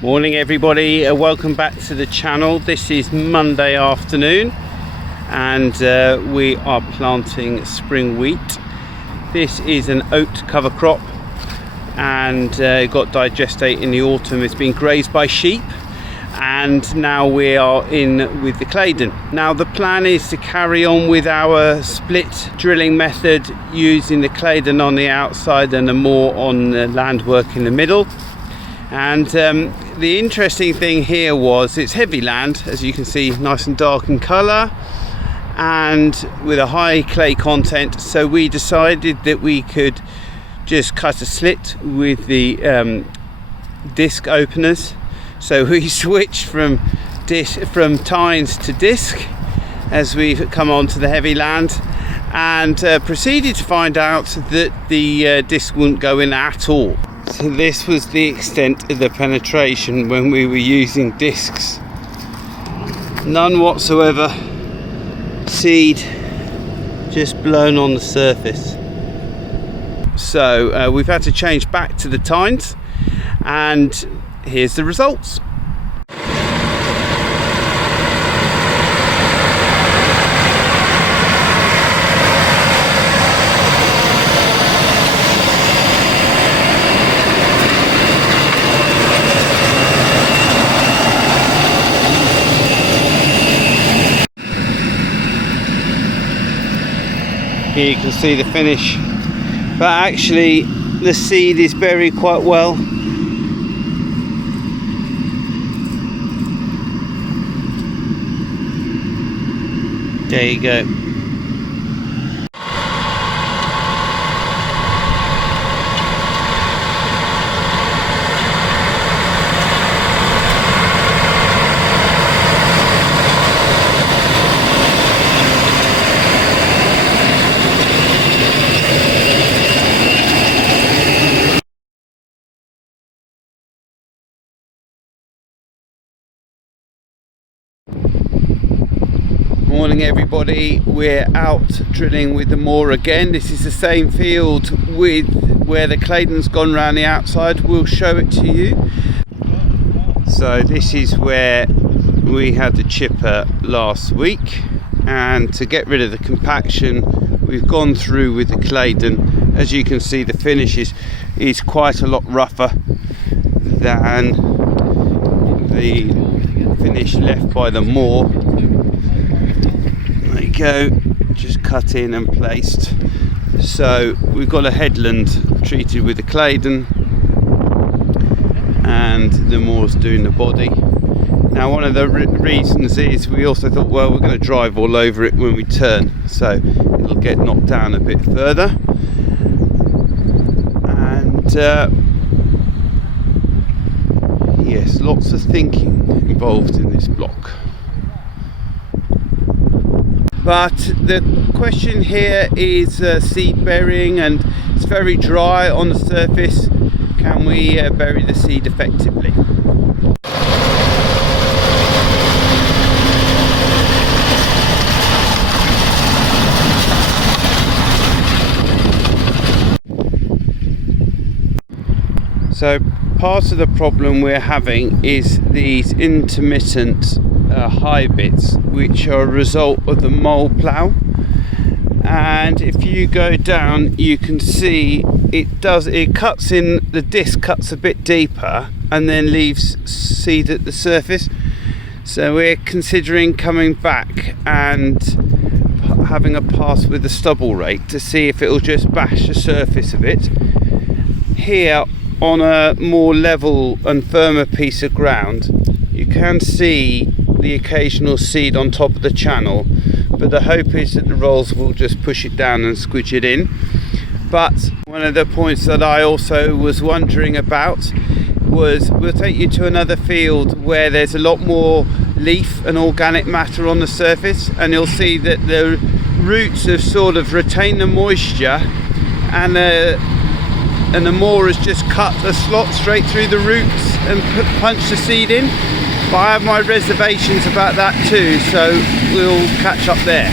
Morning everybody, welcome back to the channel. This is Monday afternoon and we are planting spring wheat. This is an oat cover crop and got digestate in the autumn. It's been grazed by sheep and now we are in with the claydon. Now the plan is to carry on with our split drilling method using the claydon on the outside and the moor on the land work in the middle. And the interesting thing here was it's heavy land, as you can see, nice and dark in colour and with a high clay content, so we decided that we could just cut a slit with the disc openers. So we switched from tines to disc as we come onto the heavy land, and proceeded to find out that the disc wouldn't go in at all. So this was the extent of the penetration when we were using discs. None whatsoever. Seed just blown on the surface. So we've had to change back to the tines, and here's the results. Here you can see the finish, but actually the seed is buried quite well. There you go. Morning everybody, we're out drilling with the moor again. This is the same field with where the claydon's gone round the outside. We'll show it to you. So this is where we had the chipper last week, and to get rid of the compaction we've gone through with the claydon. As you can see, the finish is quite a lot rougher than the finish left by the moor. There you go, just cut in and placed. So we've got a headland treated with the claydon and the moor's doing the body. Now one of the reasons is we also thought, well, we're going to drive all over it when we turn, so it'll get knocked down a bit further. And yes, lots of thinking involved in this block. But the question here is seed burying, and it's very dry on the surface. Can we bury the seed effectively? So part of the problem we're having is these intermittent high bits, which are a result of the mole plough. And if you go down, you can see it cuts in, the disc cuts a bit deeper and then leaves seed at the surface. So we're considering coming back and having a pass with the stubble rake to see if it'll just bash the surface of it. Here on a more level and firmer piece of ground, you can see the occasional seed on top of the channel, but the hope is that the rolls will just push it down and squidge it in. But one of the points that I also was wondering about was, we'll take you to another field where there's a lot more leaf and organic matter on the surface, and you'll see that the roots have sort of retained the moisture, and the moor has just cut a slot straight through the roots and punched the seed in. But I have my reservations about that too, so we'll catch up there.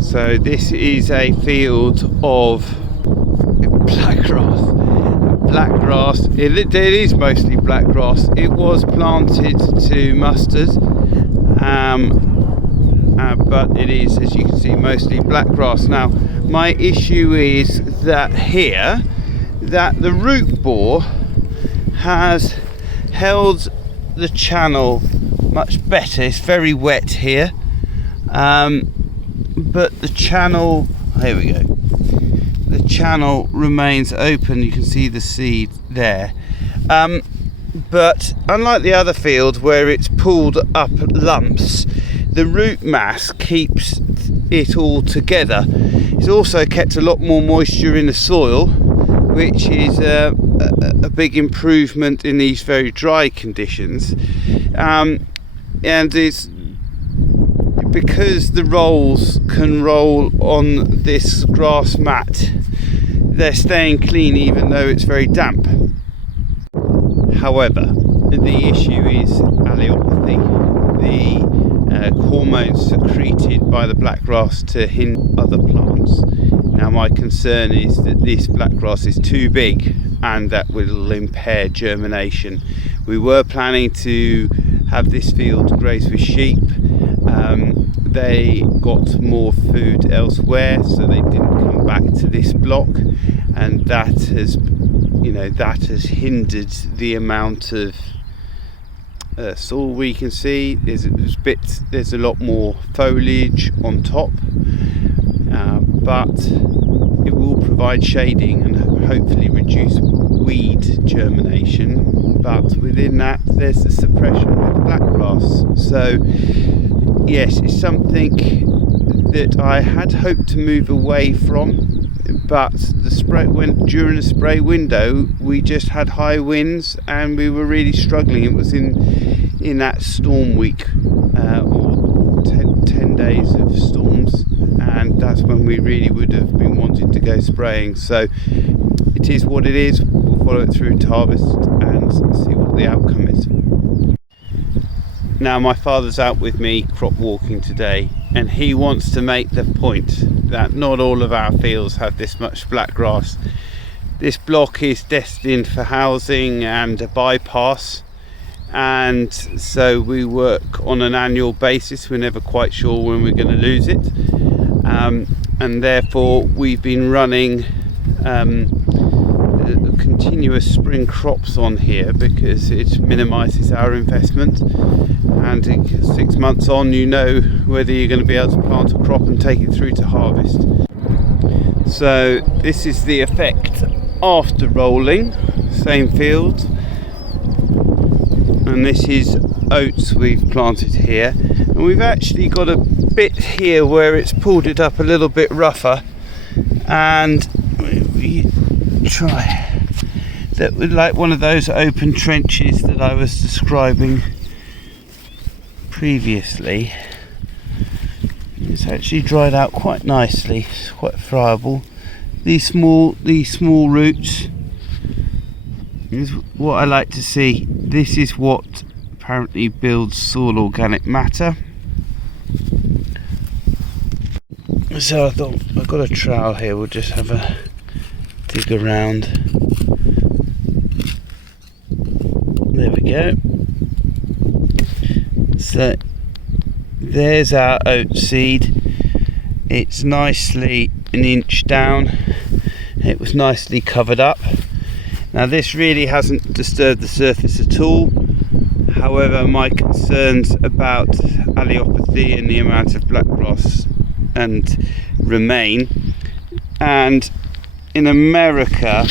So this is a field of black grass, black grass. It is mostly black grass. It was planted to mustard, but it is, as you can see, mostly black grass. Now my issue is that here, that the root bore has held the channel much better. It's very wet here, but the channel, here we go, the channel remains open. You can see the seed there, but unlike the other field where it's pulled up lumps, the root mass keeps it all together. It's also kept a lot more moisture in the soil, which is a big improvement in these very dry conditions, and it's because the rolls can roll on this grass mat, they're staying clean even though it's very damp. However, the issue is allelopathy, the hormones secreted by the black grass to hinder other plants. Now my concern is that this black grass is too big and that will impair germination. We were planning to have this field grazed with sheep. They got more food elsewhere, so they didn't come back to this block, and that has, hindered the amount of soil we can see. There's a lot more foliage on top, but it will provide shading and hopefully reduce weed germination. But within that, there's the suppression with the black grass. So yes, it's something that I had hoped to move away from, but during the spray window we just had high winds and we were really struggling. It was in that storm week, or 10 days of storms, and that's when we really would have been wanting to go spraying. So it is what it is. We'll follow it through to harvest and see what the outcome is. Now my father's out with me crop walking today, and he wants to make the point that not all of our fields have this much black grass. This block is destined for housing and a bypass, and so we work on an annual basis. We're never quite sure when we're going to lose it, and therefore we've been running continuous spring crops on here because it minimises our investment, and 6 months on you know whether you're going to be able to plant a crop and take it through to harvest. So this is the effect after rolling, same field, and this is oats we've planted here, and we've actually got a bit here where it's pulled it up a little bit rougher, and we try that with like one of those open trenches that I was describing previously. It's actually dried out quite nicely. It's quite friable. These small roots is what I like to see. This is what apparently builds soil organic matter. So I thought, I've got a trowel here, we'll just have a dig around. There we go. So there's our oat seed. It's nicely an inch down. It was nicely covered up. Now this really hasn't disturbed the surface at all. However, my concerns about allelopathy and the amount of black grass and remain, and in America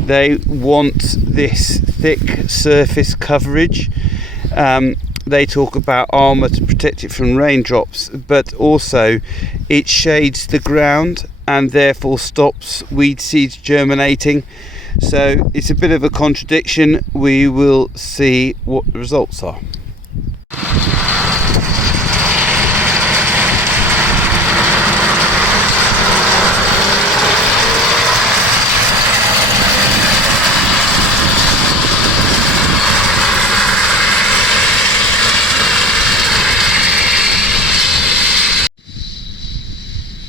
they want this thick surface coverage. They talk about armour to protect it from raindrops, but also it shades the ground and therefore stops weed seeds germinating. So it's a bit of a contradiction. We will see what the results are.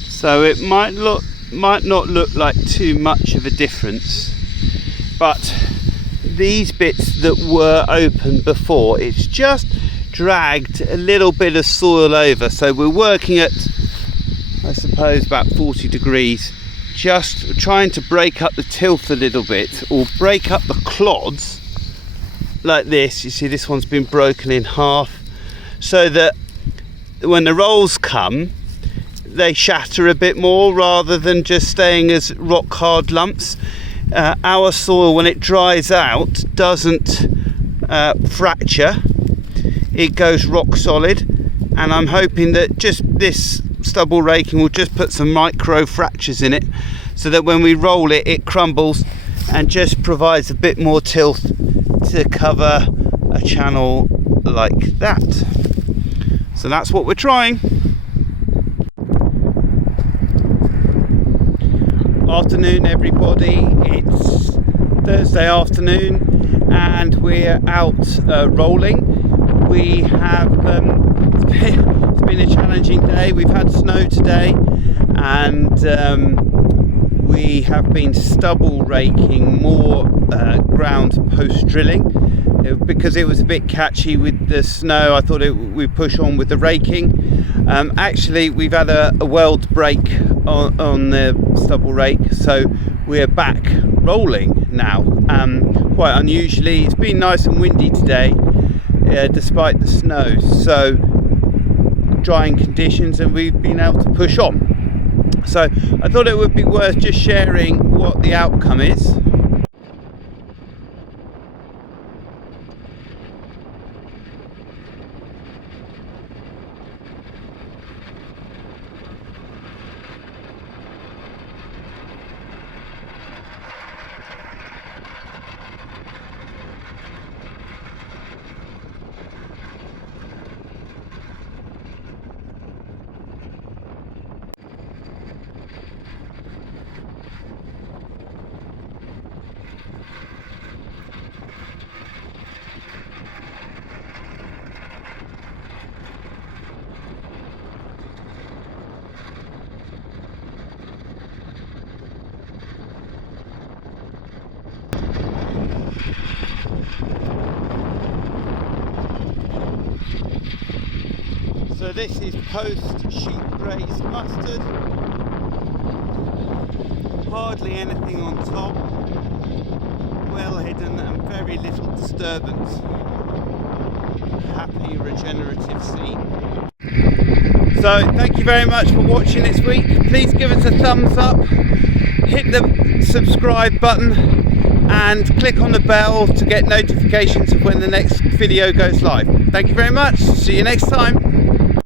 So it might not look like too much of a difference, but these bits that were open before, it's just dragged a little bit of soil over. So we're working at, I suppose, about 40 degrees, just trying to break up the tilth a little bit, or break up the clods like this. You see this one's been broken in half, so that when the rolls come, they shatter a bit more rather than just staying as rock hard lumps. Our soil, when it dries out, doesn't fracture, it goes rock solid, and I'm hoping that just this stubble raking will just put some micro fractures in it, so that when we roll it, it crumbles and just provides a bit more tilth to cover a channel like that. So that's what we're trying. Afternoon everybody, it's Thursday afternoon and we're out rolling. We have it's been a challenging day. We've had snow today, and we have been stubble raking more ground post drilling because it was a bit catchy with the snow. I thought we'd push on with the raking. Actually, we've had a weld break on the stubble rake, so we're back rolling now. Quite unusually, it's been nice and windy today, despite the snow, so drying conditions, and we've been able to push on. So I thought it would be worth just sharing what the outcome is. So this is post-sheep grazed mustard. Hardly anything on top. Well hidden and very little disturbance. Happy regenerative scene. So thank you very much for watching this week. Please give us a thumbs up, hit the subscribe button and click on the bell to get notifications of when the next video goes live. Thank you very much. See you next time.